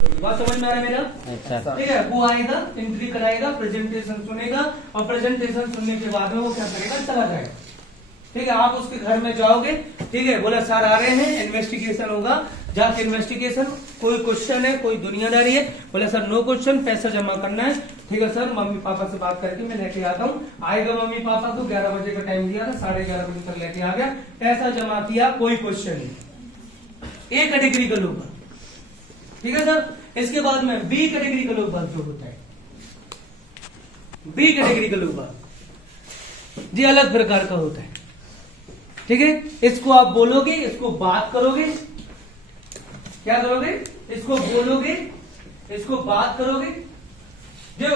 बात समझ में आ रहा है मेरा? अच्छा। ठीक है, वो आएगा, एंट्री कराएगा, प्रेजेंटेशन सुनेगा और प्रेजेंटेशन सुनने के बाद में वो क्या करेगा, चला जाएगा। ठीक है, आप उसके घर में जाओगे, ठीक है, बोला सर आ रहे हैं, इन्वेस्टिगेशन होगा, जाके इन्वेस्टिगेशन, कोई क्वेश्चन है, कोई दुनियादारी है, बोला सर नो क्वेश्चन, पैसा जमा करना है। ठीक है सर, मम्मी पापा से बात करके मैं लेके आता हूँ। आएगा मम्मी पापा को, 11 बजे का टाइम दिया था, 11:30 बजे तक लेके आ गया, पैसा जमा किया, कोई क्वेश्चन नहीं। ए कैटेगरी का लोग, ठीक है सर। इसके बाद में बी कैटेगरी का लोग जो होता है, बी कैटेगरी का लोग जी अलग प्रकार का होता है। ठीक है, इसको आप बोलोगे, इसको बात करोगे, क्या करोगे, इसको बोलोगे, इसको बात करोगे। जो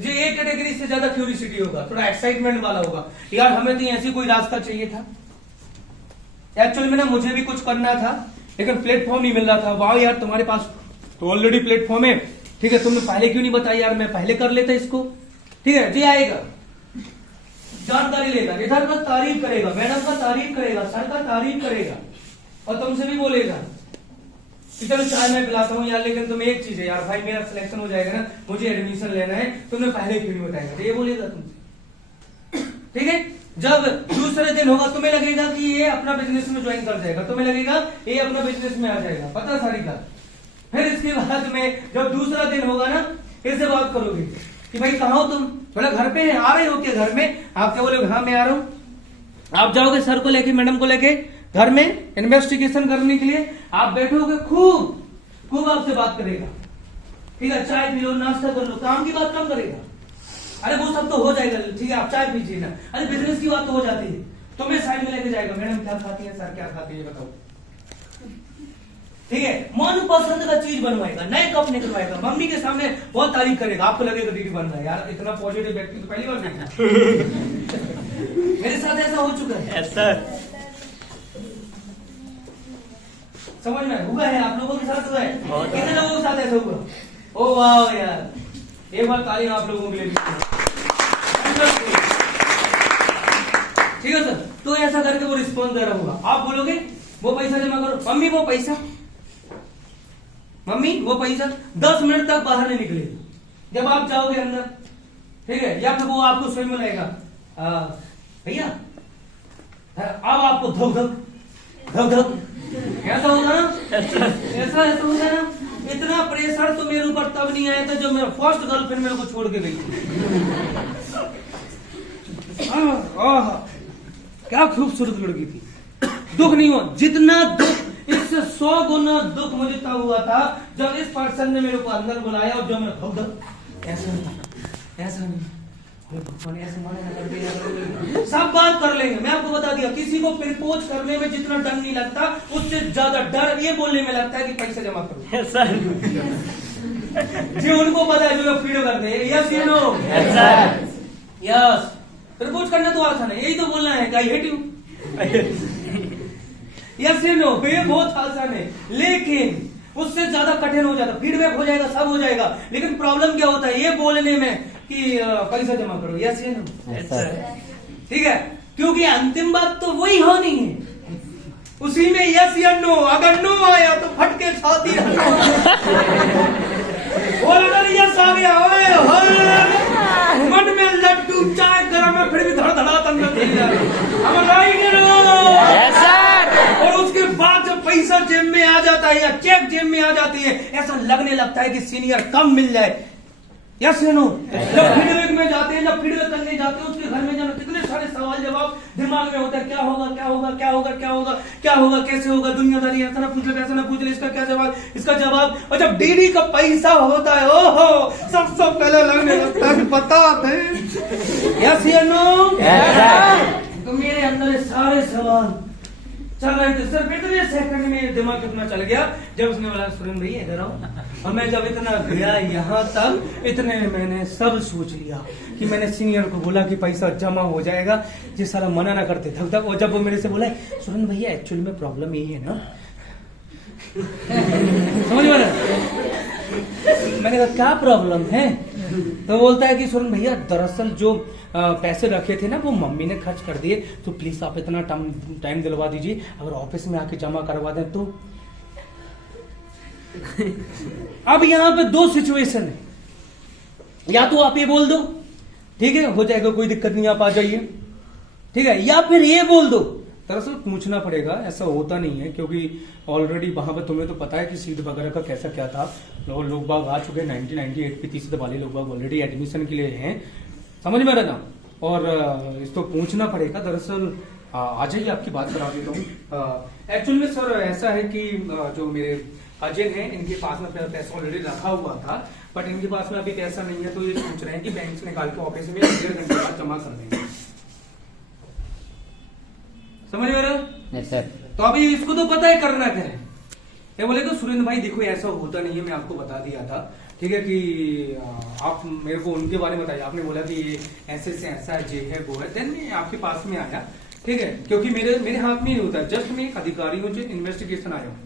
एक कैटेगरी से ज्यादा क्यूरियोसिटी होगा, थोड़ा एक्साइटमेंट वाला होगा, यार हमें तो ऐसी कोई रास्ता चाहिए था, एक्चुअल में ना मुझे भी कुछ करना था लेकिन प्लेटफॉर्म नहीं मिल रहा था। वाह यार तुम्हारे पास तो ऑलरेडी प्लेटफॉर्म है, ठीक है, तुमने पहले क्यों नहीं बताया यार, मैं पहले कर लेता इसको। ठीक है जी, आएगा, जानकारी लेगा, इधर का तारीफ करेगा, मैडम का तारीफ करेगा, सर का तारीफ करेगा और तुमसे भी बोलेगा कि चलो चाय मैं पिलाता हूँ यार, लेकिन तुम एक चीज है यार भाई, मेरा सिलेक्शन हो जाएगा ना, मुझे एडमिशन लेना है, तुमने पहले क्यों नहीं बताया, ये बोलेगा तुमसे। ठीक है, जब दूसरे दिन होगा तुम्हें लगेगा कि ये अपना बिजनेस में ज्वाइन कर जाएगा, तुम्हें लगेगा ये अपना बिजनेस में आ जाएगा, पता सारी का। फिर इसके बाद में जब दूसरा दिन होगा ना, इससे बात करोगे कि भाई कहाँ हो तुम, बोला घर पे आ रहे हो क्या घर में, आप क्या बोलोगे, हाँ मैं आ रहा हूँ। आप जाओगे सर को लेके, मैडम को लेके घर में इन्वेस्टिगेशन करने के लिए, आप बैठोगे, खूब आपसे बात करेगा। ठीक है, चाय पी लो, नाश्ता कर लो, काम की बात कम करेगा। अरे वो सब तो हो जाएगा, ठीक है आप चाय पीजिए ना, अरे बिजनेस की बात तो हो जाती है, तुम्हें साइड में लेके जाएगा, मैडम क्या खाती है, सर क्या खाती है बताओ। ठीक है, मन पसंद का चीज बनवाएगा, नए कप निकलवाएगा, मम्मी के सामने बहुत तारीफ करेगा, आपको लगेगा दीदी बन रहा है यार, इतना पॉजिटिव व्यक्ति तो पहली बार देखा। मेरे साथ ऐसा हो चुका है सर, समझ में हुआ है, आप लोगों के साथ हुआ है, कितने लोगों के साथ ऐसा हुआ। ओ वाह यार, एक बार ताली आप लोगों के लिए। ठीक है सर, तो ऐसा करके वो रिस्पॉन्स दे रहा होगा, आप बोलोगे वो पैसा जमा करो, मम्मी वो पैसा, मम्मी वो पैसा 10 मिनट तक बाहर नहीं निकलेगा। जब आप जाओगे अंदर, ठीक है, या फिर वो आपको स्वयं मिलाएगा, भैया अब आपको धक धक धक धक ऐसा होगा ना, ऐसा होगा ना। इतना प्रेशर तो मेरे ऊपर तब नहीं आया था जब मेरा फर्स्ट गर्लफ्रेंड मेरे को छोड़ के गई थी। क्या खूबसूरत लड़की थी, दुख नहीं हुआ, जितना दुख इससे 100 गुना दुख मुझे तब हुआ था जब इस पर्सन ने मेरे को अंदर बुलाया और जब मैं ऐसा नहीं, ऐसे मना कर दिया, सब बात कर लेंगे। मैं आपको बता दिया, किसी को प्रपोज करने में जितना डर नहीं लगता, उससे ज्यादा डर ये बोलने में लगता है कि पैसे जमा करो। जी उनको पता है, जो लोग फीडो करते हैं, yes you know, yes propose करना तो आसान है, यही तो बोलना है, I hate you, yes you know, ये बहुत आसान है, लेकिन उससे ज्यादा कठिन हो जाता, फीडबैक हो जाएगा, सब हो जाएगा, लेकिन प्रॉब्लम क्या होता है ये बोलने में कि पैसा जमा करो, यस यू नो। ठीक है, क्योंकि अंतिम बात तो वही होनी है, उसी में यस या नो, अगर नो आया तो फटके छाती और अगर यस आ गया, मन में लड्डू चाय गरम है फिर भी धड़धड़ा और उसके बाद जब पैसा जेब में आ जाता है या चेक जेब में आ जाती है, ऐसा लगने लगता है कि सीनियर कम मिल जाए, यस यू नो। जब फीडबैक में जाते हैं, जब फीडबैक करने जाते हैं, उसके घर में जाना, कितने सारे सवाल जवाब दिमाग में होता है, क्या होगा क्या होगा क्या होगा क्या होगा क्या होगा, कैसे होगा, दुनियादारी, ऐसा ना पूछ ले, ऐसा ना पूछ ले, इसका क्या जवाब, इसका जवाब। और जब डीडी का पैसा होता है, ओहो सबसे पहले लगने लगता है पता है, यस यू नो। तो मेरे अंदर सारे सवाल चल रहे थे, सिर्फ इतने सेकंड में दिमाग कितना चल गया जब उसने बोला सुरेंद्र भैया इधर आओ, और मैं जब इतना गया यहाँ तक, इतने मैंने सब सोच लिया कि मैंने सीनियर को बोला कि पैसा जमा हो जाएगा, जिस सारा मना ना करते धक धक। और जब वो मेरे से बोला सुरेंद्र भैया एक्चुअली में प्रॉब्लम यही है ना, समझ में ना, मैंने कहा क्या प्रॉब्लम है, तो बोलता है कि सुरेंद्र भैया दरअसल जो पैसे रखे थे ना वो मम्मी ने खर्च कर दिए, तो प्लीज आप इतना टाइम दिलवा दीजिए, अगर ऑफिस में आके जमा करवा दें तो। अब यहाँ पे दो सिचुएशन है, या तो आप ये बोल दो ठीक है हो जाएगा कोई दिक्कत नहीं आप आ जाइए, ठीक है, या फिर ये बोल दो। दरअसल पूछना पड़ेगा, ऐसा होता नहीं है क्योंकि ऑलरेडी वहां पर तुम्हें तो पता है कि सीट वगैरह का कैसा क्या था, लोग बाग आ चुके हैं 1998 वाले लोग बाग ऑलरेडी एडमिशन के लिए हैं, समझ में रहना। और इसको पूछना पड़ेगा। दरअसल आ जाइए आपकी बात करा देता हूँ। एक्चुअल में सर ऐसा है कि जो मेरे अजय हैं इनके पास में पैसा ऑलरेडी रखा हुआ था, बट इनके पास में अभी पैसा नहीं है, तो ये सोच रहे हैं कि बैंक से निकाल के ऑफिस में 1.5 घंटे बाद जमा कर देंगे। समझ में रहे सर। तो अभी इसको तो पता है करना क्या है। ये बोले कि सुरेंद्र भाई देखो ऐसा होता नहीं है, मैं आपको बता दिया था ठीक है कि आप मेरे को उनके बारे में बताइए। आपने बोला कि ये ऐसे से ऐसा है, जे है वो है, देन मैं आपके पास में आया ठीक है, क्योंकि मेरे हाथ में नहीं होता, जस्ट मैं एक अधिकारी हूँ जो इन्वेस्टिगेशन आया हूँ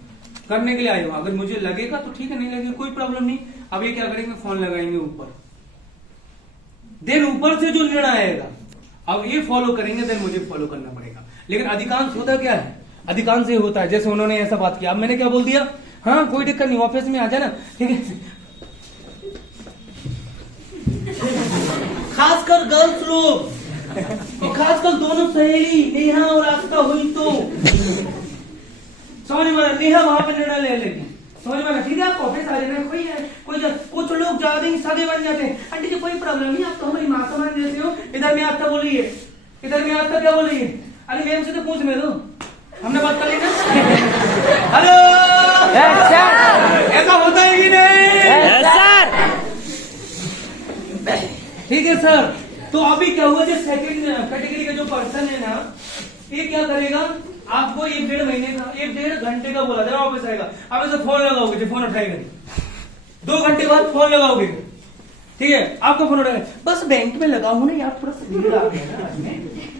करने के लिए आया हूँ। अगर मुझे लगेगा तो ठीक है, नहीं लगेगा कोई प्रॉब्लम नहीं। अब ये क्या करेंगे, फोन लगाएंगे ऊपर, देन ऊपर से जो निर्णय आएगा अब ये फॉलो करेंगे, देन मुझे फॉलो करना पड़ेगा। लेकिन अधिकांश होता क्या है, अधिकांश ये होता है जैसे उन्होंने ऐसा बात किया, अब मैंने क्या बोल दिया, हाँ कोई दिक्कत नहीं ऑफिस में आ जाना ठीक है। खासकर गर्ल्स लोग, खासकर दोनों सहेली नेहा और आस्था हुई तो समझ में, नेहा वहां पे निर्णय ले लेगी, समझ में ठीक है। आप ऑफिस आ जाना, कुछ लोग ज्यादा सादे बन जाते हैं, आंटी जी कोई प्रॉब्लम नहीं, आप तो हमारी माँ समान जैसे हो। इधर में आस्था बोल रही है, इधर में आस्था क्या बोल रही है, अरे मैम से तो पूछ में दो, हमने बात कर ली ना। हेलो ऐसा होता है कि नहीं ठीक है सर। तो अभी क्या हुआ, जो सेकंड कैटेगरी का जो पर्सन है ना, ये क्या करेगा, आपको 1.5 महीने का 1.5 घंटे का बोला, जरा ऑफिस आएगा, आप इसे फोन लगाओगे, जो फोन उठाएगा नहीं, 2 घंटे बाद फोन लगाओगे ठीक है, आपका फोन उठाएगा, बस बैंक में लगा हूं ना यार, थोड़ा सा भीड़ आ गया ना आज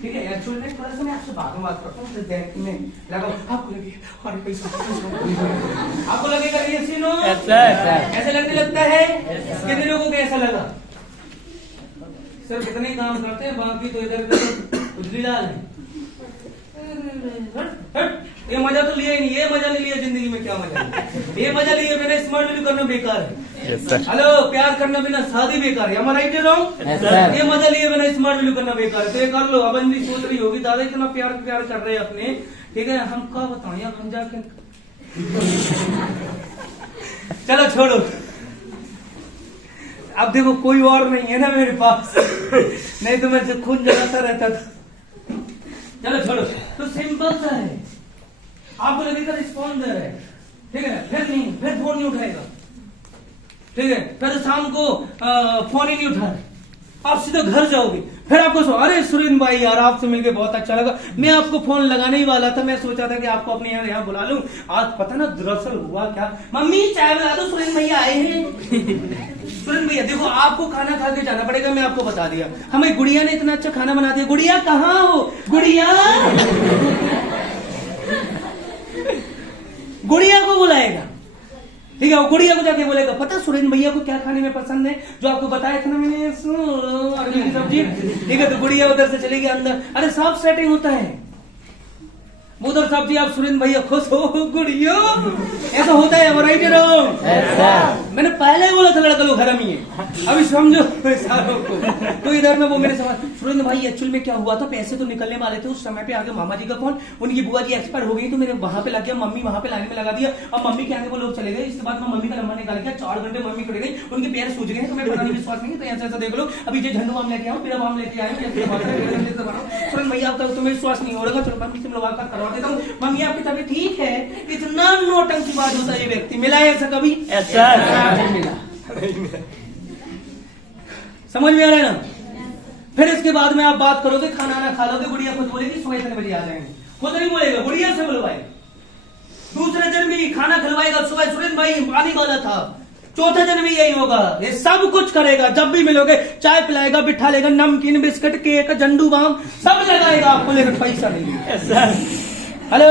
ठीक है, एक्चुअली में थोड़ा सा मैं आपसे बाद में बात करता हूँ, बैंक में लगाओ, आपको लगेगा और पैसा आपको लगेगा ये सीन हो ऐसे लगने लगता है। कितने लोगों को ऐसा लगा, सिर्फ कितने काम करते हैं, बाकी तो इधर उजली लाल है। ये मजा तो लिया ही नहीं, ये मजा नहीं लिया जिंदगी में, क्या मजा है? ये मजा लिया बिना स्मार्ट वैल्यू करना बेकार है। हेलो प्यार करना बिना शादी बेकार है, हमारा राइट रॉन्ग। ये मजा लिए बिना स्मार्ट वैल्यू करना बेकार है, तो ये कर लो। अब अंजलि सोच रही होगी दादा इतना प्यार कर रहे हैं अपने, ठीक है, हम क्या बताओ यार, हम जाके चलो छोड़ो। अब देखो कोई और नहीं है ना मेरे पास, नहीं तो मैं खून जलाता रहता था। चलो छोड़ो, तो सिंपल सा है, आपको लगेगा रिस्पॉन्स दे रहा है ठीक है, फिर नहीं, फिर फोन नहीं उठाएगा ठीक है, फिर शाम को फोन ही नहीं उठा रहे, आप सीधा घर जाओगे, फिर आपको अरे सुरेंद्र भाई यार आपसे मिलके बहुत अच्छा लगा, मैं आपको फोन लगाने ही वाला था, मैं सोचा था कि आपको अपने यहाँ बुला लूं। आज पता ना दरअसल हुआ क्या, मम्मी चाय बना दो, सुरेंद्र भैया आए हैं। सुरेंद्र भैया देखो आपको खाना खा के जाना पड़ेगा, मैं आपको बता दिया, हमें गुड़िया ने इतना अच्छा खाना बना दिया। गुड़िया कहाँ हो, गुड़िया गुड़िया को बुलाएगा ठीक है, वो गुड़िया को जाके बोलेगा पता सुरेंद्र भैया को क्या खाने में पसंद है, जो आपको बताया था ना मैंने, अरबी की सब्जी ठीक है। तो गुड़िया उधर से चलेगी अंदर, अरे सब सेटिंग होता है, उधर सब्जी आप सुरेंद्र भैया खुश हो, गुड़िया ऐसा होता है, राइट रॉन्ग। मैंने पहले ही बोला था लड़का लोग हरामी है, अभी समझो सारों को। तो इधर में वो मेरे सवाल, सुरेंद्र भाई एक्चुअल में क्या हुआ था, पैसे तो निकलने वाले थे, उस समय पे आगे मामा जी का फोन, उनकी बुआ जी एक्सपायर हो गई, तो मेरे वहां पे लग गया, मम्मी वहां पे लाइन में लगा दिया, अब मम्मी के आगे वो लोग चले गए। इसके बाद मैं मम्मी का नंबर निकाल के 4 घंटे मम्मी खड़ी गई, उनके पैर सूझ गए, तो मैं पता नहीं विश्वास नहीं, तो ऐसा ऐसा देख लो, अभी जो झंडू आम लेके आऊँ, फिर आम लेके आए, सुरेंद्र भैया आपका तुम्हें विश्वास नहीं हो रहा, चलो मम्मी से मुलाकात करवा देता हूँ, मम्मी आपकी तबीयत ठीक है। इतना नौटंकी बात होता है ये व्यक्ति, मिला है ऐसा कभी? ऐसा मिला समझ में आ रहा है ना। फिर इसके बाद में आप बात करोगे, खाना ना खा लोगे, गुड़िया खुद बोलेगी सुबह इतने बजे आ जाएंगे, खुद नहीं बोलेगा, गुड़िया से बुलवाएगा। दूसरे दिन भी खाना खिलवाएगा, सुबह सुरेंद्र भाई पानी वाला था, चौथे दिन भी यही होगा, ये सब कुछ करेगा। जब भी मिलोगे चाय पिलाएगा, बिठा लेगा, नमकीन बिस्किट केक झंडू बाम सब लगाएगा आपको, लेकर पैसा नहीं। हेलो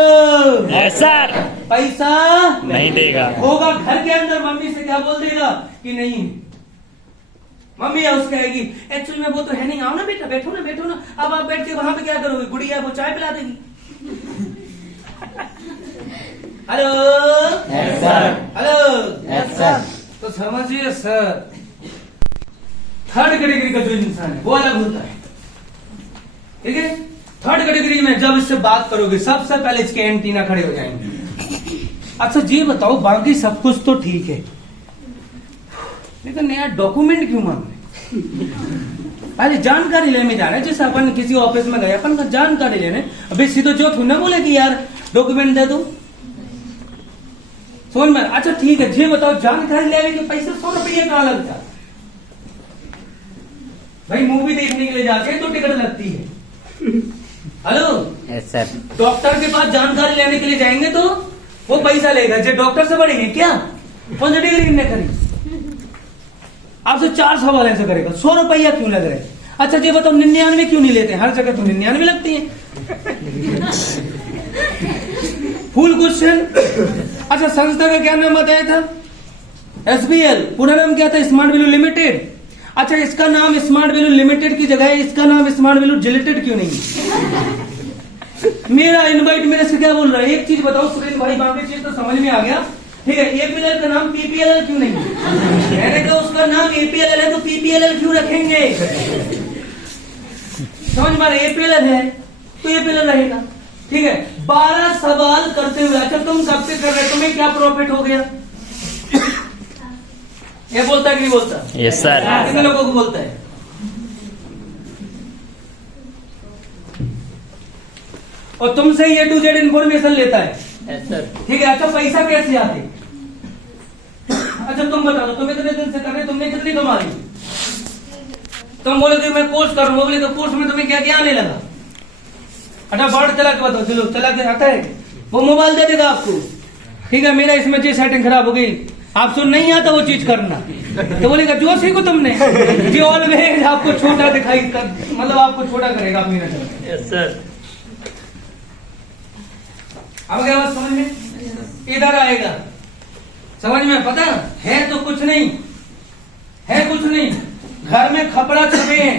सर, पैसा नहीं देगा, होगा घर के अंदर, मम्मी से क्या बोल देगा कि नहीं, मम्मी हाउस कहेगी एक्चुअली में वो तो है नहीं, आओ ना बेटा, बैठो ना बैठो ना। अब आप बैठ के वहां पे क्या करोगे, गुड़िया वो चाय पिला देगी। Hello yes sir. Hello yes sir. तो समझिए सर, थर्ड कैटेगरी का जो इंसान है वो अलग होता है, ठीक है। थर्ड कैटेगरी में जब इससे बात करोगे सबसे पहले इसके एंटीना खड़े हो जाएंगे। अच्छा ये बताओ, बाकी सब कुछ तो ठीक है, लेकिन यार डॉक्यूमेंट क्यों मांग रहे? अरे जानकारी लेने जा रहे हैं, जैसे अपन किसी ऑफिस में गए, अपन का जानकारी लेने, अभी सीधो जो थोड़ा बोले कि यार डॉक्यूमेंट दे दो, समझ में। अच्छा ठीक है, ये बताओ जानकारी लेने के पैसे 100 रुपये कहाँ लगता है? भाई मूवी देखने के लिए जाते हैं तो टिकट लगती है। Hello yes sir. डॉक्टर के पास जानकारी लेने के लिए जाएंगे तो वो पैसा लेगा, जो डॉक्टर से बढ़ेंगे क्या? कौन सी डिग्री ने करी? आपसे 4 सवाल ऐसे करेगा, 100 रुपया क्यों लग रहे हैं? अच्छा ये बताओ 99 क्यों नहीं लेते? हर जगह तो 99 लगती है। Full question. अच्छा संस्था का क्या नाम बताया था? SBL। पूरा नाम क्या था? Smart value limited. अच्छा इसका नाम स्मार्ट वैल्यू लिमिटेड की जगह इसका नाम स्मार्ट वैल्यू जिलेटेड क्यों नहीं? मेरा इनवाइट मेरे से क्या बोल रहा है? एक चीज बताओ सुरेंद्र भाई, बाकी चीज तो समझ में आ गया, ठीक है। APLL का नाम PPLL क्यों नहीं? मैंने कहा उसका नाम APLL है तो PPLL क्यों रखेंगे? समझ में? APLL है तो APLL रहेगा, ठीक है। 12 सवाल करते हुए, अच्छा तुम कब से कर रहे, तुम्हें क्या प्रॉफिट हो गया? ये बोलता है कि नहीं बोलता? Yes sir. कितने लोगों को बोलता है? और तुमसे A to Z इन्फॉर्मेशन लेता है, यस सर। ठीक है। अच्छा पैसा कैसे आते? अच्छा तुम बता दो, तुम इतने दिन से कर रहे, तुमने कितनी कमा ली? तुम बोले कि मैं कोर्स कर रहा हूं, बोले तो कोर्स में तुम्हें क्या क्या आने लगा? अच्छा वर्ड चला के बताओ, चलो चला के आता है, वो मोबाइल दे देगा आपको, ठीक है। मेरा इसमें जो सेटिंग खराब हो गई, आपसे नहीं आता वो चीज करना, तो बोलेगा जो सीखो तुमने, जो ऑलवेज आपको छोटा दिखाई कर, मतलब आपको छोटा करेगा अपनी नजर। Yes sir. अब क्या बात समझ में? इधर आएगा, समझ में? पता है तो कुछ नहीं है, कुछ नहीं, घर में खपड़ा छपे हैं,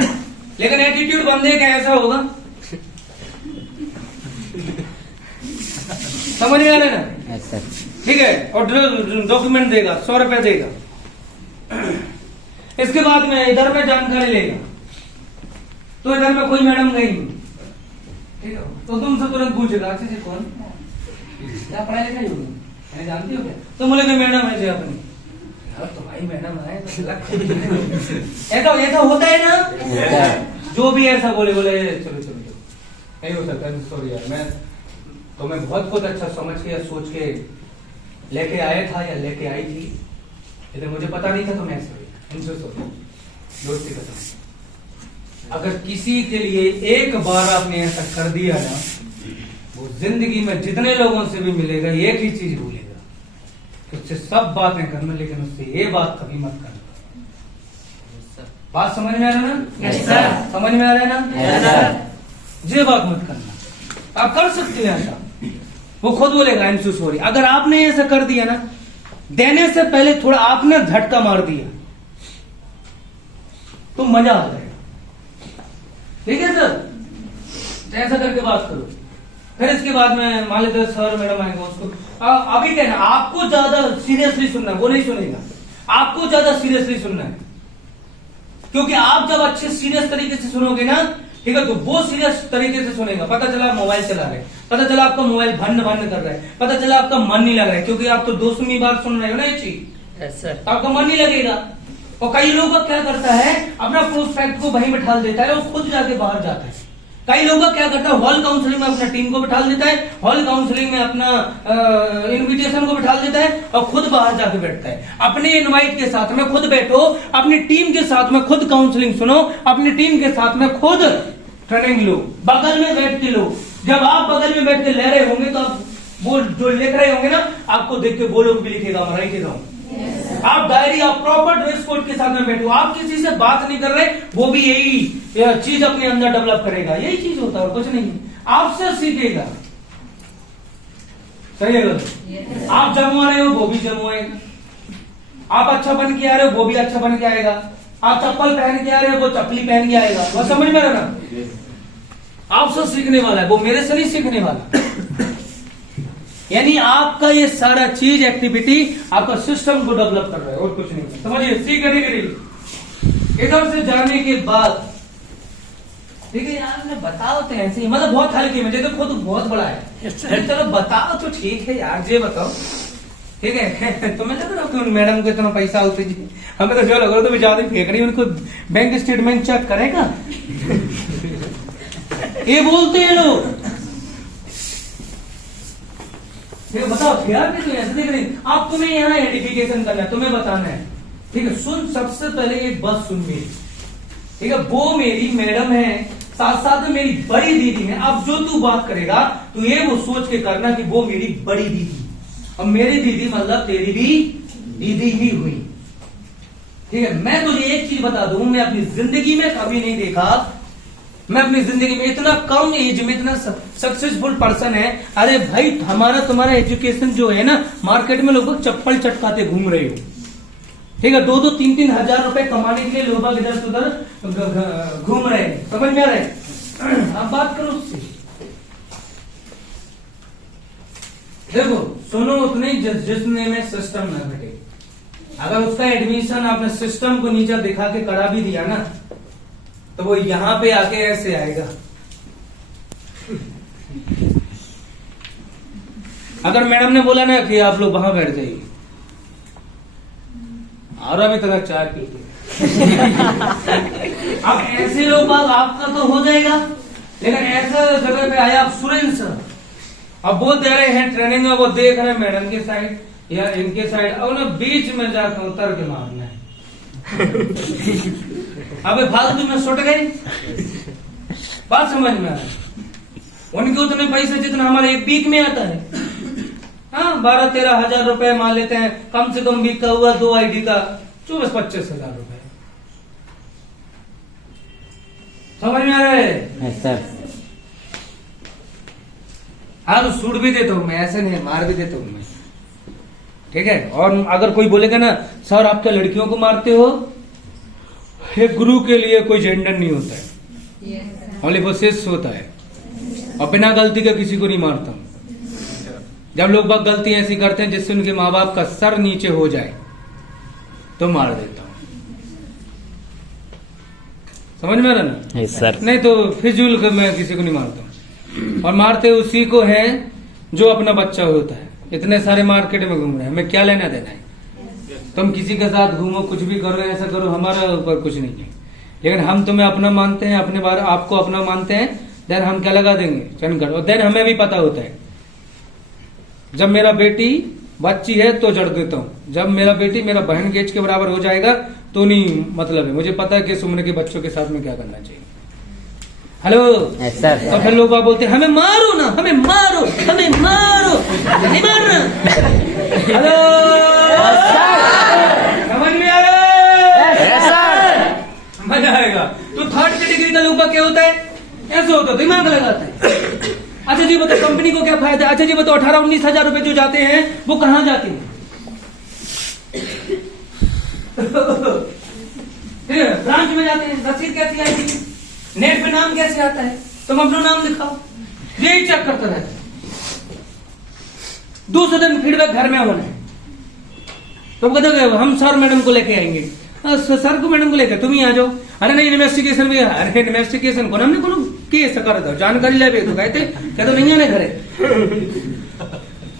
लेकिन एटीट्यूड बंदे का ऐसा होगा, समझ में आ रहा है ना? Yes sir. ठीक है। और डॉक्यूमेंट देगा, 100 रुपए देगा। इसके बाद में इधर में जानकारी लेगा, तो इधर में कोई मैडम गई, ठीक है, तो तुमसे तुरंत पूछेगा अच्छे से कौन क्या पढ़ाई लिखाई होगी, मैं जानती हो क्या? तो बोले कि मैडम है जी अपनी। यार तो भाई मैडम आए तो ऐसा होता है ना, जो भी ऐसा बोले चलो नहीं हो सकता, सॉरी यार, मैं तुम्हें बहुत कुछ अच्छा समझ के या सोच के लेके आया था या लेके आई थी, लेकिन मुझे पता नहीं था तुम ऐसे इनसे दोस्ती खत्म। अगर किसी के लिए एक बार आपने ऐसा कर दिया ना, वो जिंदगी में जितने लोगों से भी मिलेगा एक ही चीज भूलेगा कि उससे सब बातें करना, लेकिन उससे ये बात कभी मत करना। बात समझ में आ रहा है ना? Yes sir. समझ में आ रहा है ना? Yes sir. ये बात मत करना। आप कर सकते हैं ऐसा, वो खुद बोलेगा आई एम सो सॉरी। अगर आपने ऐसा कर दिया ना, देने से पहले थोड़ा आपने झटका मार दिया तो मजा आ जाएगा, ठीक है सर? तो ऐसा करके बात करो। फिर इसके बाद में मान लेते सर मैडम आएंगे, उसको अभी कहना आपको ज्यादा सीरियसली सुनना है, वो नहीं सुनेगा, आपको ज्यादा सीरियसली सुनना है, क्योंकि आप जब अच्छे सीरियस तरीके से सुनोगे ना, ठीक है, तो वो सीरियस तरीके से सुनेगा। पता चला आप मोबाइल चला रहे, पता चला आपका मोबाइल भन्न कर रहा है, पता चला आपका मन नहीं लग रहा है, क्योंकि आप तो 200वीं बार सुन रहे हो ना ये चीज, यस सर। तो आपका मन नहीं लगेगा। और कई लोग क्या करता है, अपना प्रोस्पेक्ट को वहीं बैठा देता है और खुद जाके बाहर जाता है। कई लोग क्या करता है, हॉल काउंसलिंग में अपना टीम को बैठा देता है, हॉल काउंसलिंग में अपना इनविटेशन को बैठा देता है और खुद बाहर जाके बैठता है। अपने इनवाइट के साथ में खुद बैठो, अपनी टीम के साथ में खुद काउंसलिंग सुनो, अपनी टीम के साथ में खुद ट्रेनिंग लो, बगल में बैठ के लो। जब आप बगल में बैठ के ले रहे होंगे तो आप वो जो लिख रहे होंगे ना, आपको देख के वो लोग भी लिखेगा, मैं लिखेगा हूं। आप डायरी, आप प्रॉपर ड्रेस कोड के साथ में बैठो, आप किसी से बात नहीं कर रहे, वो भी यही चीज अपने अंदर डेवलप करेगा। यही चीज होता है और कुछ नहीं, आपसे सीखेगा। सही है yes. आप जमवा रहे हो वो भी जमवाएगा, आप अच्छा बन के आ रहे हो वो भी अच्छा बन के आएगा, आप चप्पल पहन के आ रहे हो वो चप्पली पहन के आएगा। वो समझ में रहा ना? आपसे सीखने वाला है, वो मेरे से नहीं सीखने वाला। यानी आपका ये सारा चीज एक्टिविटी आपका सिस्टम को डेवलप कर रहा है और कुछ नहीं। समझिए, सी कैटेगरी इधर से जाने के बाद, ठीक है यार, मैं बताओ तो ऐसे ही, मतलब बहुत हल्की में, जैसे खुद बहुत बड़ा है, चलो बताओ तो ठीक है यार, ये बताओ, ठीक है। तुम्हें लग रहा है मैडम को इतना पैसा होते जी, हमें तो जो लग रहा है तो ज्यादा फेंक रही, उनको बैंक स्टेटमेंट चेक करेगा। ये बोलते हैं लोग, ये बताओ यार, तो ऐसे देख रही, अब तुम्हें यहाँ एडिफिकेशन करना है, तुम्हें बताना है, ठीक है। सुन, सबसे पहले एक बात सुन मेरी, ठीक है। वो मेरी मैडम है, साथ साथ में मेरी बड़ी दीदी है। अब जो तू बात करेगा तो ये वो सोच के करना कि वो मेरी बड़ी दीदी, और मेरी दीदी मतलब तेरी भी दीदी ही हुई, ठीक है। मैं तुझे एक चीज बता दूं, मैं अपनी जिंदगी में कभी नहीं देखा, मैं अपनी जिंदगी में इतना कम एज में इतना सक्सेसफुल पर्सन है। अरे भाई, हमारा तुम्हारा एजुकेशन जो है ना, मार्केट में लोग चप्पल चटकाते घूम रहे हो, ठीक है। 2-2, 3-3 हजार रुपए कमाने के लिए लोग इधर से उधर घूम रहे हैं, समझ में आ रहे हैं। अब बात करो उससे, देखो सुनो, उतने जिसने में सिस्टम न घटे, अगर उसका एडमिशन आपने सिस्टम को नीचे दिखा के करा भी दिया ना, तो वो यहां पे आके ऐसे आएगा। अगर मैडम ने बोला ना कि आप लोग वहां बैठ जाइए, और अभी तक चाय पीते, अब ऐसे लोग बात आपका तो हो जाएगा, लेकिन ऐसा जगह पे आया आप सुरेंद्र सर, अब वो दे रहे हैं ट्रेनिंग में, वो देख रहे हैं मैडम के साइड या इनके साइड, और ना बीच में जाकर उतर के मारना है। अबे फालतू में सुट गए, बात समझ में आ रहा है। उनके उतने पैसे जितना हमारे एक वीक में आता है, हाँ 12-13 हजार रुपए मान लेते हैं, कम से कम वीक का हुआ 2 आईडी का 24-25 हजार रुपए, समझ में आ रहा है सर। हाँ, तो सूट भी देता हूँ मैं, ऐसे नहीं मार भी देता हूँ मैं, ठीक है। और अगर कोई बोलेगा ना सर आप तो लड़कियों को मारते हो, एक गुरु के लिए कोई जेंडर नहीं होता है, ओनली फॉर सिस होता है, और बिना गलती का किसी को नहीं मारता हूं। जब लोग बात गलती ऐसी करते हैं जिससे उनके माँ बाप का सर नीचे हो जाए तो मार देता हूं, समझ में आ रहा ना सर। नहीं तो फिजूल का मैं किसी को नहीं मारता हूं, और मारते उसी को है जो अपना बच्चा होता है। इतने सारे मार्केट में घूम रहे हैं, हमें क्या लेना देना है, तुम किसी के साथ घूमो, कुछ भी करो, ऐसा करो, हमारा ऊपर कुछ नहीं है। लेकिन हम तुम्हें अपना मानते हैं, अपने बारे आपको अपना मानते हैं, देन हम क्या लगा देंगे चंडगढ़, और देन हमें भी पता होता है जब मेरा बेटी बच्ची है तो जड़ देता हूँ, जब मेरा बेटी मेरा बहन गेज के बराबर हो जाएगा तो नहीं मतलब है, मुझे पता है किस उम्र के बच्चों के साथ में क्या करना चाहिए। Hello sir. तो फिर लोग बोलते हैं हमें मारो ना, हमें मारो, हमें मारो, नहीं मारना। हेलो, समझ में आ रहा है? मजा आएगा। तो थर्ड कैटेगरी का लोग का क्या होता है, ऐसा होता है, दिमाग लगाता है। अच्छा जी बताओ कंपनी को क्या फायदा, अच्छा जी बताओ 18-19 हजार रुपए जो जाते हैं वो कहाँ जाते हैं, ब्रांच में जाते हैं, रसीद कैसी आएगी, नेट पे नाम कैसे आता है, तुम अपना नाम लिखाओ, यही चेक करता रहता है। दूसरे दिन फीडबैक घर में होना है, तो कहते हम सर मैडम को लेके आएंगे, सर को मैडम को लेकर तुम ही आ जाओ। अरे नहीं इन्वेस्टिगेशन भी, अरे इन्वेस्टिगेशन को हमने कोनो केस कर दो, जानकारी ले तो कहते तो नहीं आने घरे।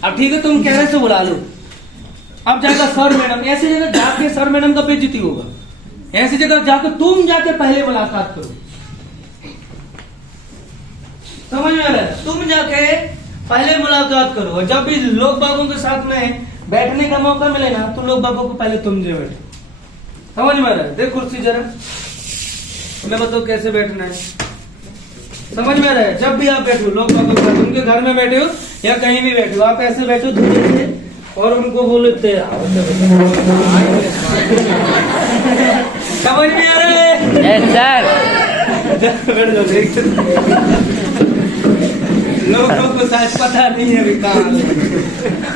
अब ठीक है तुम कह रहे से बुला लो, अब जाकर सर मैडम, ऐसी जगह जाके सर मैडम का बेइज्जती होगा, ऐसी जगह जाकर तुम जाके पहले मुलाकात करो, समझ में आ रहा है, तुम जाके पहले मुलाकात करो। और जब भी लोग बागों के साथ में बैठने का मौका मिले ना तो लोग बागों को पहले तुम जो बैठो, समझ में आ रहा है। देख कुर्सी जरा, मैं बताओ कैसे बैठना है, समझ में आ रहा है। जब भी आप बैठो लोग बागों के साथ, उनके घर में बैठे हो या कहीं भी बैठे हो, आप ऐसे बैठो धीरे से और उनको बोलते समझ में आ रहा है सर। बैठ जाओ, देख लोगों को शायद पता नहीं है अभी कहाँ।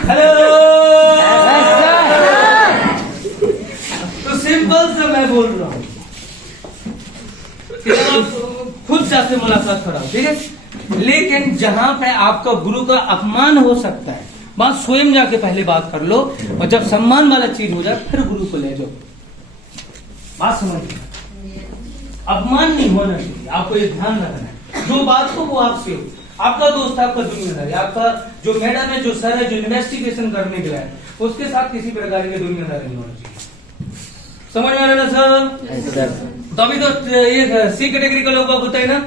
हेलो, तो सिंपल से मैं बोल रहा हूँ, खुद जाके मुलाकात कराओ, ठीक है। लेकिन जहां पे आपका गुरु का अपमान हो सकता है बात स्वयं जाके पहले बात कर लो, और जब सम्मान वाला चीज हो जाए फिर गुरु को ले जाओ। बात समझिए, अपमान नहीं होना चाहिए, आपको ये ध्यान रखना है। जो बात को वो आपसे हो, आपका दोस्त, आपका दुनियादार, आपका जो मैडम है, जो सर है, जो इन्वेस्टिगेशन करने के लिए है, उसके साथ किसी प्रकार की दुनियादारी नहीं होना चाहिए। समझ में आ रहा ना सर? तो अभी तो एक सी कैटेगरी का लोग होता है ना,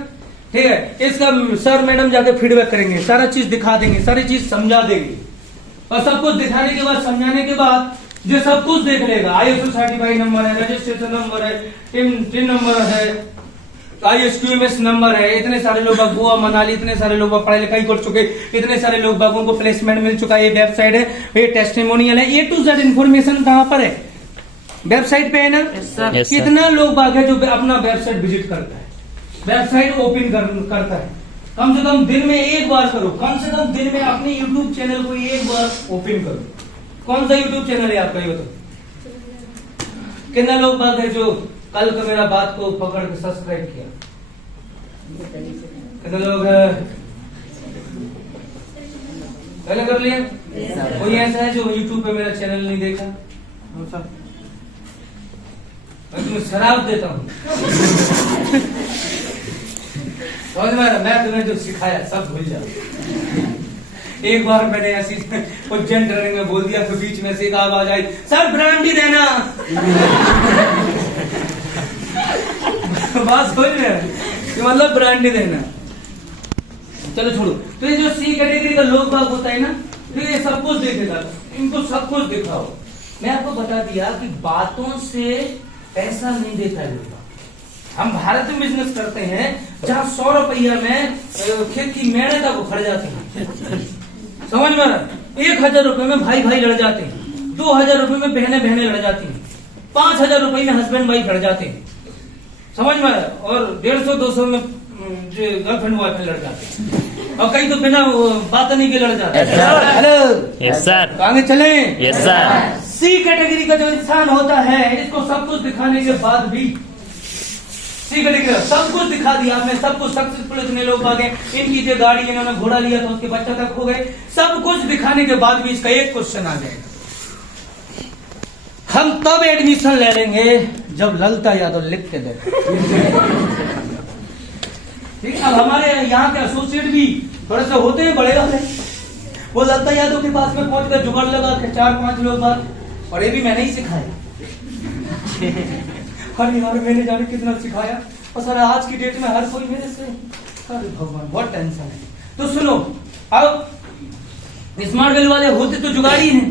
ठीक है, इसका सर मैडम जाके फीडबैक करेंगे, सारा चीज दिखा देंगे, सारी चीज समझा देंगे, और सब कुछ दिखाने के बाद, समझाने के बाद जो सब कुछ देख लेगा, ISO सर्टिफाइड नंबर है, रजिस्ट्रेशन नंबर है, टिन नंबर है, ISQMS नंबर है, इतने सारे लोग गोवा मनाली, इतने सारे लोग पढ़ाई लिखाई कर चुके, इतने सारे लोग बागों को प्लेसमेंट मिल चुका है, ये वेबसाइट है, ये टेस्टिमोनियल है, A to Z इन्फॉर्मेशन कहाँ पर है? वेबसाइट पे है ना। Yes, sir. कितना लोग बाग है जो अपना वेबसाइट विजिट करता है, वेबसाइट ओपन करता है? कम से कम दिन में एक बार करो, कम से कम दिन में अपने YouTube चैनल को एक बार ओपन करो। कौन सा YouTube चैनल है आपका, ये बताओ। कितना लोग बाग है जो कल का मेरा बात को पकड़ के सब्सक्राइब किया? कितने लोग पहले कर लिया? कोई ऐसा है जो YouTube पे मेरा चैनल नहीं देखा? मैं तुम्हें शराब देता हूँ। समझ में आ रहा? मैं तुम्हें जो सिखाया सब भूल जाओ। एक बार मैंने ऐसी उज्जैन ट्रेनिंग में बोल दिया, तो बीच में से एक आवाज आई, सर ब्रांडी देना। बात समझ में आ रही? मतलब ब्रांडी देना। चलो छोड़ो। तो ये जो सी कैटेगरी का लोग बाग होता है ना, तो ये सब कुछ देखेगा, इनको सब कुछ दिखाओ। मैं आपको बता दिया कि बातों से पैसा नहीं देता है लोग। हम भारत में बिजनेस करते हैं जहां 100 रुपया में खेत की मेढ़े तक उखड़ जाते हैं। समझ में आ रहा? 1000 रुपए में भाई भाई लड़ जाते हैं, 2000 रुपए में बहने बहने लड़ जाती हैं, 5000 रुपए में हस्बैंड वाइफ लड़ जाते हैं। समझ में आ रहा? और 150-200 में गर्लफ्रेंड बॉयफ्रेंड लड़ जाते हैं, और कई तो बिना बात नहीं के लड़ जाते हैं। हेलो, यस सर, आगे चले। Yes sir. सी कैटेगरी का जो इंसान होता है, इसको सब कुछ दिखाने के बाद भी, सी कैटेगरी सब कुछ दिखा दिया आपने, सब कुछ सक्सेसफुल इतने लोग आ गए, इनकी जो गाड़ी इन्होंने घोड़ा लिया था उसके बच्चा तक हो गए, सब कुछ दिखाने के बाद भी इसका एक क्वेश्चन आ जाएगा, हम तब एडमिशन ले लेंगे जब ललता यादव लिख के दे। ठीक है, अब हमारे यहाँ के एसोसिएट भी थोड़े से होते हैं बड़े वाले, वो ललता यादव के पास में पहुंच कर जुगाड़ लगा के 4-5 लोग बात, और ये भी मैंने ही सिखाया। अरे यार मैंने जाने कितना सिखाया, और सर आज की डेट में हर कोई मेरे से, अरे भगवान बहुत टेंशन है। तो सुनो, अब स्मार्ट वेल वाले होते तो जुगाड़ी हैं,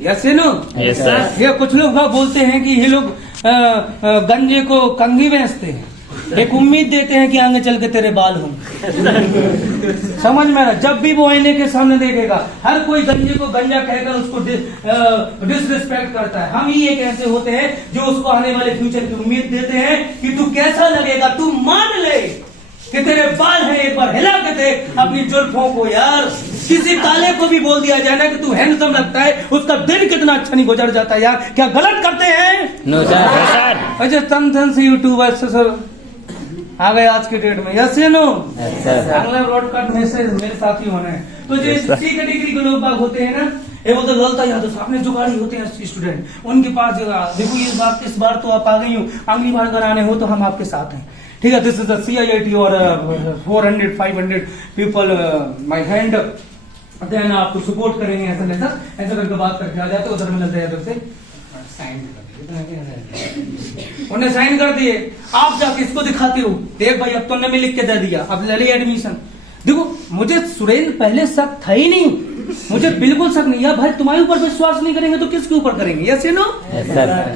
यस नो? Yes sir. ये कुछ लोग बोलते हैं कि ये लोग गंजे को कंघी बेचते हैं, एक उम्मीद देते हैं कि आगे चल के तेरे बाल होंगे। समझ में आ रहा? जब भी वो आईने के सामने देखेगा, हर कोई गंजे को गंजा कहकर उसको डिसरिस्पेक्ट करता है। हम ही एक ऐसे होते हैं जो उसको आने वाले फ्यूचर की उम्मीद देते हैं कि तू कैसा लगेगा, तू मान ले कि तेरे बाल हैं, एक बार हिला के देख अपनी जुल्फों को। यार किसी काले को भी बोल दिया जाए ना कि तू हैंडसम लगता है, उसका दिन कितना अच्छा नहीं गुजर जाता है। यार क्या गलत करते हैं? No sir. अच्छा तम से यूट्यूबर सर आ गए आज के डेट में, यस या नो? अगला ब्रॉडकास्ट में से मेरे साथ ही होना है। तो जो सी कैटेगरी के लोग बाग होते हैं ना, ये वो तो ललता यादव साहब ने जुगाड़ी होते हैं स्टूडेंट, उनके पास देखो इस बार तो आप आ गई हो, अगली बार अगर आने हो तो हम आपके साथ हैं। ठीक है, दिस इज द CIIT और 400-500 पीपल माई हैंड, देन आपको सपोर्ट करेंगे, ऐसा करके बात करके आ जाते। उधर में ललता यादव से साइन उन्हें साइन कर दिए, आप जाके इसको दिखाते हो, देख भाई अब तुमने भी लिख के दे दिया, अब ले लिया एडमिशन। देखो मुझे सुरेंद्र पहले शक था ही नहीं, मुझे बिल्कुल शक नहीं। यार भाई तुम्हारे ऊपर विश्वास नहीं करेंगे तो किसके ऊपर करेंगे? Yes no?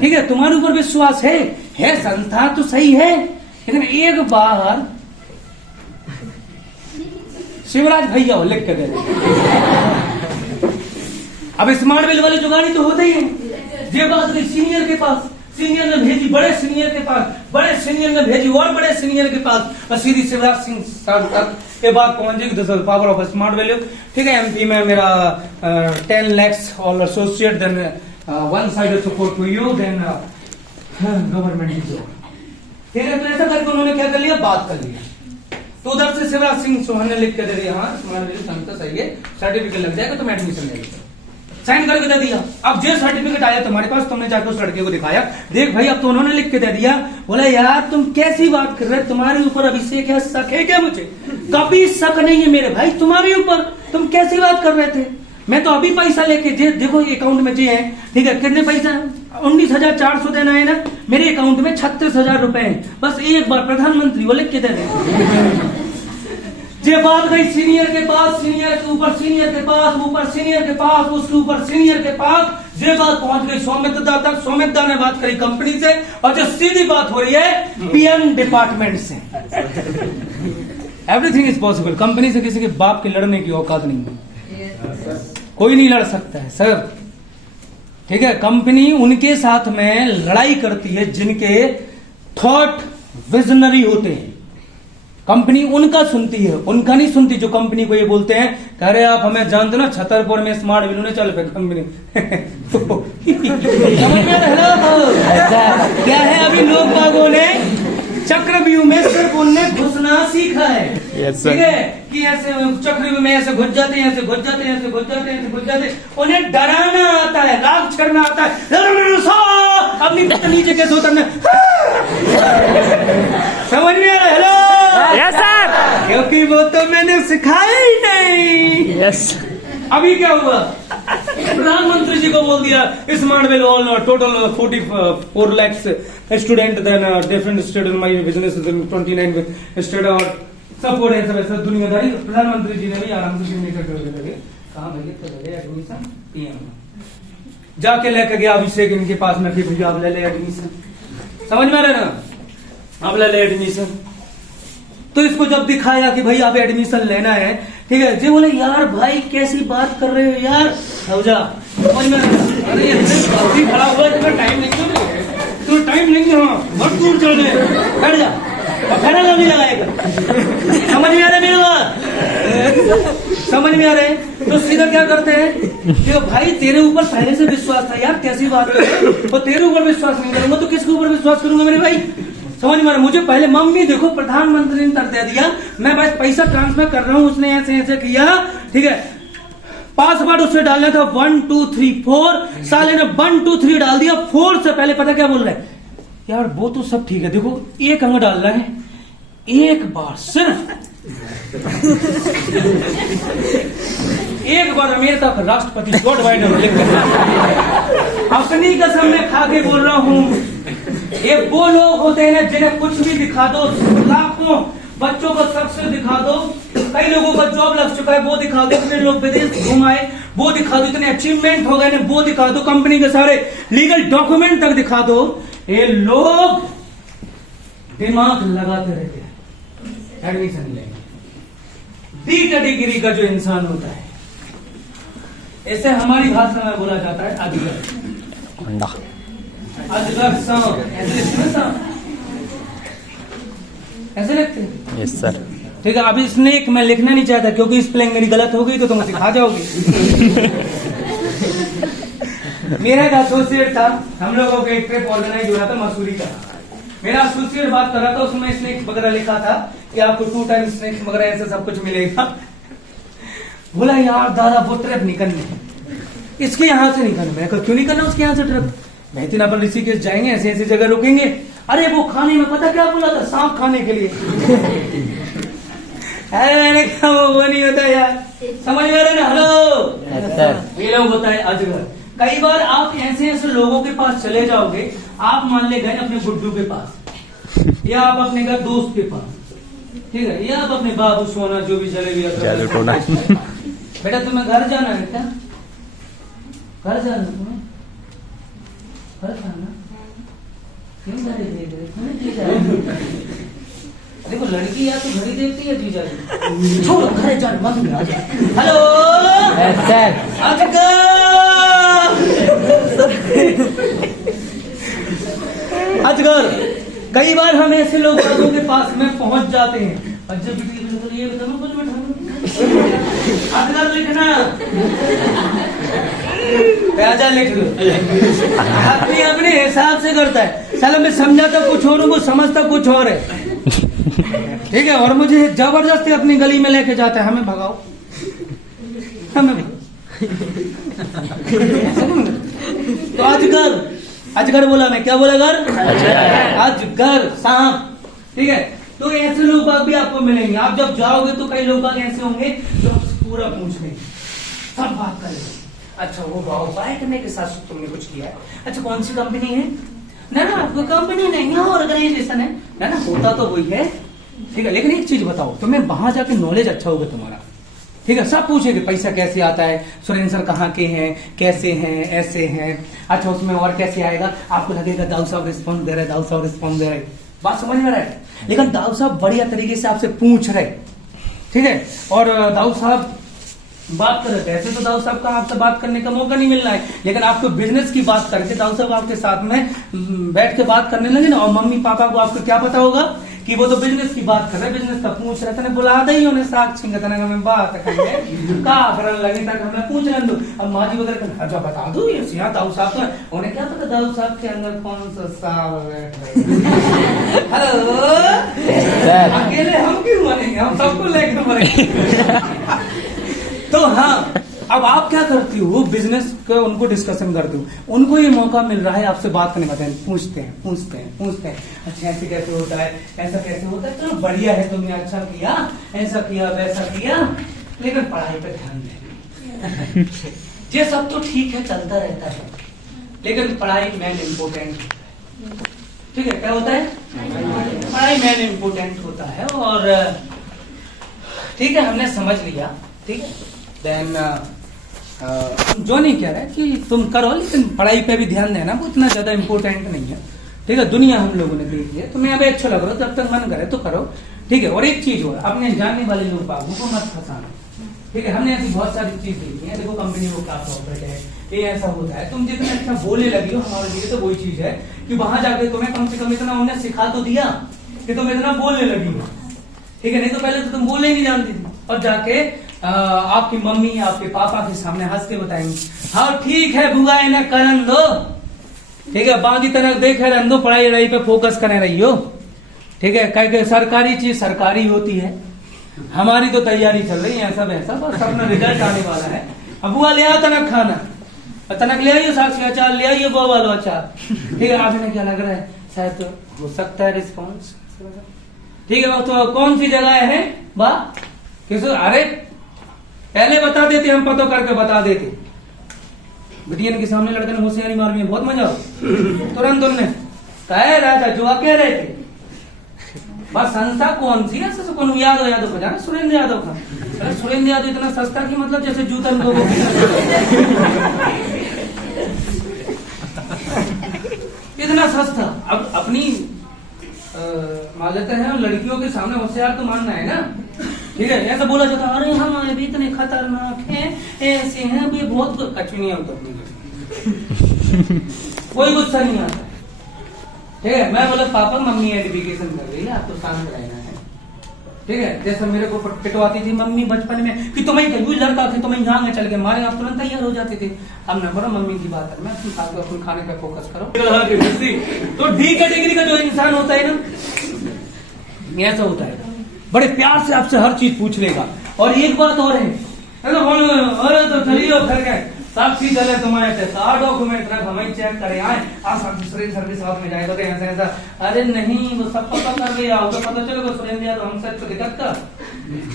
ठीक है, तुम्हारे ऊपर विश्वास है, संस्था तो सही है, लेकिन एक बार शिवराज भैया लिख के दे। अब स्मार्ट वेल वाली जुगाड़ी तो होते ही है। ये बात गई सीनियर के पास, सीनियर ने भेजी बड़े सीनियर के पास, बड़े सीनियर ने भेजी और बड़े सीनियर के पास, और सीधी शिवराज सिंह सर तक ये बात पहुंच गई। This is power of smart value. ठीक है, MP में मेरा 10 lakhs all associate, then one side support to you, then government की जॉब। फिर तो ऐसा करके उन्होंने क्या कर लिया, बात कर लिया। तो उधर से शिवराज सिंह चौहान ने लिख के दे दिया, हाँ तुम्हारा रिजल्ट तो सही है, सर्टिफिकेट लग जाएगा, तुम एडमिशन ले लो, साइन करके दे दिया। अब जो सर्टिफिकेट आया तुम्हारे पास, तुमने जाकर उस लड़के को दिखाया, देख भाई अब तो उन्होंने लिख के दे दिया। बोला यार तुम कैसी बात कर रहे हो, तुम्हारे ऊपर अभिषेक है, शक है क्या मुझे? कभी शक नहीं है मेरे भाई तुम्हारे ऊपर, तुम कैसी बात कर रहे थे? मैं तो अभी पैसा लेके देखो अकाउंट में जी है, ठीक है, कितने पैसा 19,400 देना है ना, मेरे अकाउंट में 36,000 रुपए है, बस एक बार प्रधानमंत्री वो लिख के दे दे। ये बात गई सीनियर के पास, सीनियर के ऊपर सीनियर के पास, ऊपर सीनियर के पास, उसके ऊपर सीनियर के पास, ये बात पहुंच गई सौमित्रा तक। सौमित्रा ने बात करी कंपनी से, और जो सीधी बात हो रही है पीएम डिपार्टमेंट से। Everything is possible. कंपनी से किसी के बाप के लड़ने की औकात नहीं है, कोई नहीं लड़ सकता है सर, ठीक है। कंपनी उनके साथ में लड़ाई करती है जिनके थॉट विजनरी होते हैं, कंपनी उनका सुनती है, उनका नहीं सुनती जो कंपनी को ये बोलते हैं, कह रहे आप हमें जानते ना छतरपुर में स्मार्ट बिल चल पे कंपनी। समझ में क्या है, अभी लोग बागों ने चक्रव्यूह में सिर्फ उनने घुसना सीखा है, ठीक है, कि ऐसे चक्रव्यूह में ऐसे घुस जाते हैं, ऐसे घुस जाते हैं, ऐसे घुस जाते हैं, ऐसे घुस जाते हैं। उन्हें डराना आता है, राग छड़ना आता है, अपनी नीचे कैसे उतरना। समझ में आ रहा है? हेलो यस सर, क्योंकि वो तो मैंने सिखाया ही नहीं। यस अभी क्या हुआ, प्रधानमंत्री जी को बोल दिया smart bill all total 44 lakhs student then different state my business 29 state और सपोर्ट है सब ऐसा दुनियादारी। प्रधानमंत्री जी ने भी आराम से सिग्नेचर कर लगे, कहा भैया एडमिशन पीएम जाके लेके गया अभिषेक इनके पास में, भैया आप ले ले एडमिशन, समझ में आ रहा है ना, आप ले ले एडमिशन। तो इसको जब दिखाया कि भाई आप एडमिशन लेना है, ठीक है, जी बोले यार भाई कैसी बात कर रहे हो यार, हो जा। अरे अभी खड़ा हुआ है, तुम्हें टाइम नहीं है, तुम्हें टाइम नहीं है, बहुत दूर चल रहे, बैठ जा, फेरा नहीं लगाएगा। समझ में आ रहा है मेरी बात, समझ में आ रहे हैं? तो सीधा क्या करते हैं कि भाई तेरे ऊपर पहले से विश्वास था यार, कैसी बात है, तो तेरे ऊपर विश्वास नहीं करूंगा तो किसके ऊपर विश्वास करूंगा मेरे भाई? समझ में आ रहा, मुझे पहले मम्मी देखो प्रधानमंत्री ने कर दे दिया, मैं बस पैसा ट्रांसफर कर रहा हूँ, उसने ऐसे ऐसे किया, ठीक है, पासवर्ड उससे डालना था 1 2 3 4, साले ने 1 2 3 डाल दिया, 4 से पहले पता क्या बोल रहा है, यार वो तो सब ठीक है, देखो एक अंक डालना है, एक बार सिर्फ एक बार अमेरिका का राष्ट्रपति जॉर्ज बाइडेन लिख कर, अपनी कसम में खा के बोल रहा हूं, ये वो लोग होते हैं ना जिन्हें कुछ भी दिखा दो, लाखों बच्चों को सक्सेस दिखा दो, कई लोगों का जॉब लग चुका है वो दिखा दो, इतने लोग विदेश घुमाए वो दिखा दो, इतने अचीवमेंट हो गए वो दिखा दो, कंपनी के सारे लीगल डॉक्यूमेंट तक दिखा दो। ये लोग दिमाग लगाते रहते हैं, एडमिशन लेंगे। डी डिग्री का जो इंसान होता है, ऐसे हमारी भाषा में बोला जाता है अजगर, अजगर सांप, ऐसे लिखते हैं सांप, ऐसे लिखते हैं। यस सर, ठीक है। अभी स्नेक मैं लिखना नहीं चाहता क्योंकि स्पेलिंग मेरी गलत हो गई तो तुम सिखा जाओगी। मेरा एक एसोसिएट था, हम लोगों का एक ट्रिप ऑर्गेनाइज हो रहा था मसूरी का, मेरा एसोसिएट बात कर रहा था, उसमें स्नेक वगैरह लिखा था कि आपको 2 टाइम स्नेक वगैरह ऐसे सब कुछ मिलेगा। बोला यार दादा वो ट्रिप निकलनी, इसके यहाँ से निकलना। मैं कहा क्यों नहीं करना उसके यहाँ से ट्रिप, मैं इतना अपन ऋषिकेश जाएंगे, ऐसे ऐसी जगह रुकेंगे। अरे वो खाने में पता क्या बोला था, सांप खाने के लिए। अरे मैंने कहा वो नहीं होता यार, समझ में आ रहा है ना? हेलो, ये लोग होता है अजगर। कई बार आप ऐसे ऐसे लोगों के पास चले जाओगे, आप मान ले गए अपने गुड्डू के पास, या आप अपने घर दोस्त के पास, ठीक है, या आप अपने बाबू सोना जो भी चले गया, बेटा तुम्हें घर जाना है क्या, घर जाना तुम्हें, घर जाना क्यों घड़ी देख रहे? देखो लड़की या तो घड़ी देखती है जीजा जी, छोड़ो घर जाने मत में आ जा। हेलो अजगर, कई बार हम ऐसे लोग लोगों के पास में पहुंच जाते हैं, और जब ये बता कुछ बैठा अजगर लिखना, राजा लिख लो, अपने अपने हिसाब से करता है, साला मैं समझाता कुछ और हूँ वो समझता कुछ और है। ठीक है, और मुझे जबरदस्ती अपनी गली में लेके जाता है, हमें भगाओ, हमें तो अजगर बोला मैं, क्या बोला घर? अजगर, सांप। ठीक है, तो ऐसे लोग भी आपको मिलेंगे। आप जब जाओगे तो कई लोग ऐसे होंगे जो आपसे पूरा पूछेंगे, सब बात करेंगे। अच्छा वो बाय करने के साथ तुमने कुछ किया है? अच्छा कौन सी कंपनी है? ना आपको कंपनी नहीं है, ऑर्गेनाइजेशन है ना, होता तो वही है। ठीक है, लेकिन एक चीज बताओ, तुम्हें वहां जाके नॉलेज अच्छा होगा तुम्हारा। ठीक है, सब पूछेंगे पैसा कैसे आता है, सुरेंद्र सर कहाँ के हैं, कैसे हैं, ऐसे हैं। अच्छा उसमें और कैसे आएगा? आपको लगेगा दाऊ साहब रिस्पॉन्स दे रहे, दाऊ साहब रिस्पॉन्स दे रहे, बात समझ में रहा है। लेकिन दाऊ साहब बढ़िया तरीके से आपसे पूछ रहे, ठीक है, और दाऊ साहब बात कर रहे थे। ऐसे तो दाऊ साहब का आपसे बात करने का मौका नहीं मिल रहा है, लेकिन आपको बिजनेस की बात करके दाऊ साहब आपके साथ में बैठ के बात करने लगे ना, और मम्मी पापा को आपको क्या पता होगा कि वो तो बिजनेस की बात कर रहे, बिजनेस का पूछ रहे थे, बुला दे ही उन्हें साक्षी में बात करेंगे का करने लगे तक हमें पूछ रहे दो। अब माँ जी वगैरह अच्छा बता दो ये सिया दाऊ साहब तो उन्हें क्या पता दाऊ साहब के अंदर कौन सा साहब हेलो अकेले हम क्यों बनेंगे, हम सबको लेकर बनेंगे। तो हाँ, अब आप क्या करती हो, बिजनेस का उनको डिस्कशन करते हो, उनको ये मौका मिल रहा है आपसे बात करने का, पूछते हैं अच्छा ऐसे कैसे होता है, ऐसा कैसे होता है, चलो बढ़िया है, तुमने अच्छा किया, ऐसा किया वैसा किया, लेकिन पढ़ाई पे ध्यान दे। ये सब तो ठीक है, चलता रहता है, लेकिन पढ़ाई मेन इम्पोर्टेंट। ठीक है, क्या होता है? पढ़ाई मेन इम्पोर्टेंट होता है। और ठीक है, हमने समझ लिया। ठीक है, देन जो नहीं कह रहे कि तुम करो, लेकिन पढ़ाई पे भी ध्यान देना, वो इतना ज्यादा इम्पोर्टेंट नहीं है। ठीक है, दुनिया हम लोगों ने देख लिया, तुम्हें अभी अच्छा लग रहा हो, जब तक मन करे तो करो। ठीक है, और एक चीज हो, अपने जानने वाले लोग बाबू को मत फंसाना। ठीक है, हमने ऐसी बहुत सारी चीज देखी है, देखो कंपनी को क्या प्रॉफिट है, ये ऐसा होता है, तुम जितना अच्छा बोलने लगी हो हमारे लिए तो वही चीज है कि वहां जाके तुम्हें कम से कम इतना उन्हें सिखा तो दिया कि तुम इतना बोलने लगी हो। ठीक है, नहीं तो पहले तो तुम बोलने ही नहीं जानती थी, और जाके आपकी मम्मी आपके पापा के सामने हंस के बताएंगे, हाँ ठीक है बुआ इन्हें करन दो। ठीक है, बाकी तरह देखे रहन दो, पढ़ाई वढ़ाई पे फोकस करे रही हो। ठीक है, कह सरकारी चीज सरकारी होती है, हमारी तो तैयारी चल रही है, सब ऐसा बस अपना रिजल्ट आने वाला है। अब बुआ ले आओ तनक खाना, तनक ले आइए, साक्षी अचार ले आइए, बुआ वालो अचार। ठीक है, आप इन्हें क्या लग रहा है, शायद तो हो सकता है रिस्पॉन्स। ठीक है, तो कौन सी जगह है बा किस, अरे पहले बता देते, हम पता करके बता देते। बिटियन के सामने लड़के ने होशियारी मार में बहुत मजा हो, तुरंत उन्होंने कहे राजा जो कह रहे थे। बस संस्था कौन सी है, कौन यादव को जाना, सुरेंद्र यादव का। अरे सुरेंद्र यादव इतना सस्ता की मतलब जैसे जूतन को इतना सस्ता। अब अपनी मान लेते हैं लड़कियों के सामने होशियार तो मानना है ना। ठीक है, ऐसा बोला जाता अरे हम अभी इतने खतरनाक हैं, ऐसे हैं, भी बहुत कुछ नहीं होता, कोई गुस्सा नहीं आता। ठीक है, मैं बोला पापा मम्मी एडुकेशन कर रही है, आपको शांत रहना है। ठीक है, जैसे मेरे को पिटवाती थी मम्मी बचपन में कि तुम्हें कहीं लड़का थे, तुम्हें यहाँ चल के मारे, आप तुरंत तैयार हो जाते थे। अब न बोलो मम्मी की बात है, मैं अपने खाने पे फोकस करो। तो डी कैटेगरी का जो इंसान होता है ना, ऐसा होता है, बड़े प्यार से आपसे हर चीज पूछ लेगा। और एक बात और है, अरे तो चलिए फिर गए साक्षी चले तुम्हारे सारा डॉक्यूमेंट रख, हमें चेक करे आए, आज सुरेंद्र सर के साथ में जाएगा ऐसा ऐसा। अरे नहीं, वो सब पता कर लिया होगा, पता चलेगा सुरेंद्र यादव हमसे तो दिक्कत था,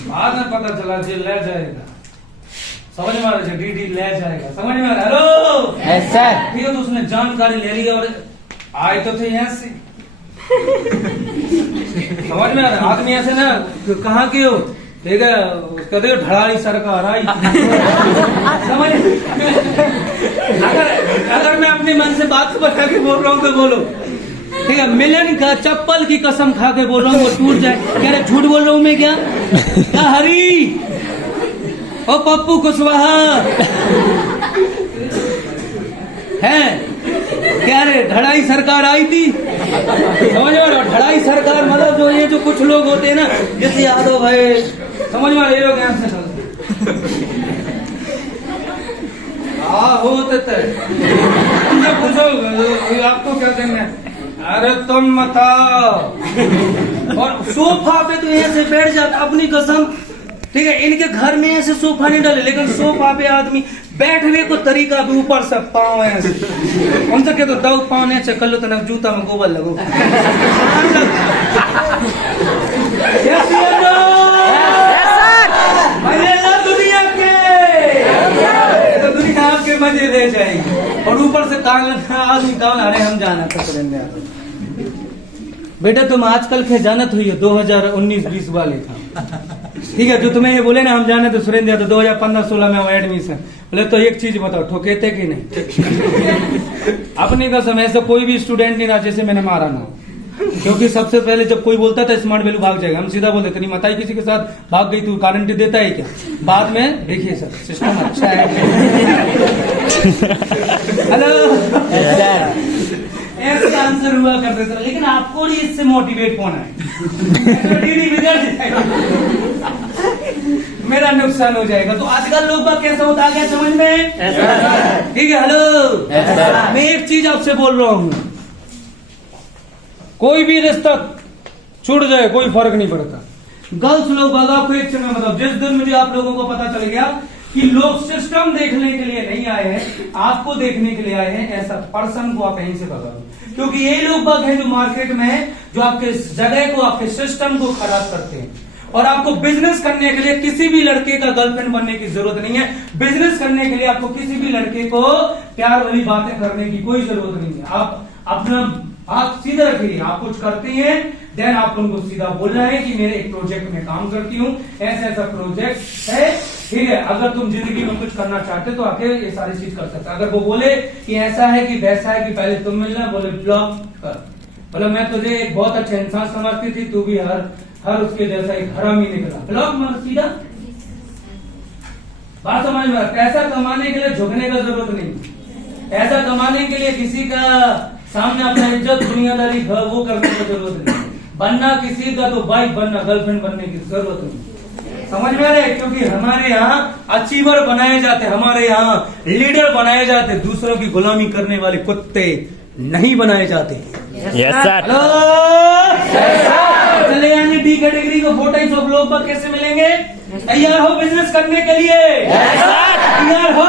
बाद में पता चला जेल ले जाएगा, समझ में आ रहा है, डीडी ले जाएगा, समझ में आ रहा है। हेलो सर, ठीक है, तो उसने जानकारी ले ली और आए तो थे यहाँ से, समझ में आ रहा है। आदमी ऐसे ना कहाँ के हो, ठीक है, कहते हो ढड़ाई सरकार आई। समझ, अगर मैं अपने मन से बात को बता के बोल रहा हूँ तो बोलो। ठीक है, मिलन का चप्पल की कसम खा के बोल रहा हूँ, वो टूट जाए। कह रहे झूठ बोल रहा हूँ मैं क्या हरी, ओ पप्पू कुशवाहा है, क्या रे ढड़ाई सरकार आई थी, समझ में। ढड़ाई सरकार मतलब जो ये जो कुछ लोग होते हैं ना, जैसे यादव भाई, समझ में, ये लोग यहाँ से होते थे। पूछो आपको क्या करना है, अरे तुम बताओ। और सोफा पे तो ऐसे बैठ जाता अपनी कसम, ठीक है। इनके घर में ऐसे सोफा नहीं डाले, लेकिन सोफा पे आदमी बैठने को तरीका भी ऊपर से पाँव ऐसे उनसे कहते दो पाँव ने चक्कर लो तो ना जूता में गोबर लगो। मजे ना दुनिया के, तो दुनिया आपके मजे ले जाएगी। और ऊपर से आदमी कहाँ अरे हम जाना था बेटा, तुम आजकल के जानत हुई 2019-20 वाले था, ठीक है। जो तुम्हें ये बोले ना हम जाने तो सुरेंद्र तो 2015-16 में हुआ एडमिशन। बोले तो एक चीज बताओ, ठोकेते कि नहीं? अपनी कसम ऐसा कोई भी स्टूडेंट नहीं रहा जैसे मैंने मारा ना, क्योंकि सबसे पहले जब कोई बोलता था स्मार्ट वैल्यू भाग जाएगा, हम सीधा बोलते तेरी माताई किसी के साथ भाग गई, तू गारंटी देता है क्या? बाद में देखिए सर सिस्टम अच्छा है। हेलो ऐसे आंसर हुआ करते थे, लेकिन आपको ही इससे मोटिवेट होना है। मेरा नुकसान हो जाएगा। तो आजकल लोग बात कैसा होता है समझ में? ठीक है। हेलो मैं एक चीज आपसे बोल रहा हूँ, कोई भी रिश्ता छूट जाए कोई फर्क नहीं पड़ता। गर्ल्स लोग आपको एक चीज में बताओ, जिस दिन मुझे आप लोगों को पता चल गया कि लोग सिस्टम देखने के लिए नहीं आए हैं, आपको देखने के लिए आए हैं, ऐसा पर्सन को आप यहीं से पकड़ो। क्योंकि ये लोग बाग हैं जो मार्केट में जो आपके जगह को आपके सिस्टम को खराब करते हैं। और आपको बिजनेस करने के लिए किसी भी लड़के का गर्लफ्रेंड बनने की जरूरत नहीं है। बिजनेस करने के लिए आपको किसी भी लड़के को प्यार वाली बातें करने की कोई जरूरत नहीं है। आप अपना आप सीधा रखिए, आप कुछ करते हैं देन आप उनको सीधा बोलना है कि मेरे एक प्रोजेक्ट में काम करती हूँ, ऐसा ऐसा प्रोजेक्ट है, ठीक है। अगर तुम जिंदगी में कुछ करना चाहते तो आके ये सारी चीज कर सकते। अगर वो बोले कि ऐसा है कि वैसा है कि पहले तुम मिलना, बोले ब्लॉक कर, बोले मैं तुझे एक बहुत अच्छा इंसान समझती थी, तू भी हर उसके जैसा एक हरामी निकला, ब्लॉक मार सीधा। बात समझ में? पैसा कमाने के लिए झुकने का जरूरत नहीं, पैसा कमाने के लिए किसी का सामने अपना इज्जत दुनियादारी वो करने की जरूरत नहीं। बनना किसी का तो वाइफ बनना, गर्लफ्रेंड बनने की जरूरत नहीं। समझ में आ रहे? क्योंकि हमारे यहाँ अचीवर बनाए जाते, हमारे यहाँ लीडर बनाए जाते, दूसरों की गुलामी करने वाले कुत्ते नहीं बनाए जाते। Yes sir. हेलो चले यानी डी कैटेगरी को 4 लोग कैसे मिलेंगे? तैयार हो बिजनेस करने के लिए? तैयार हो?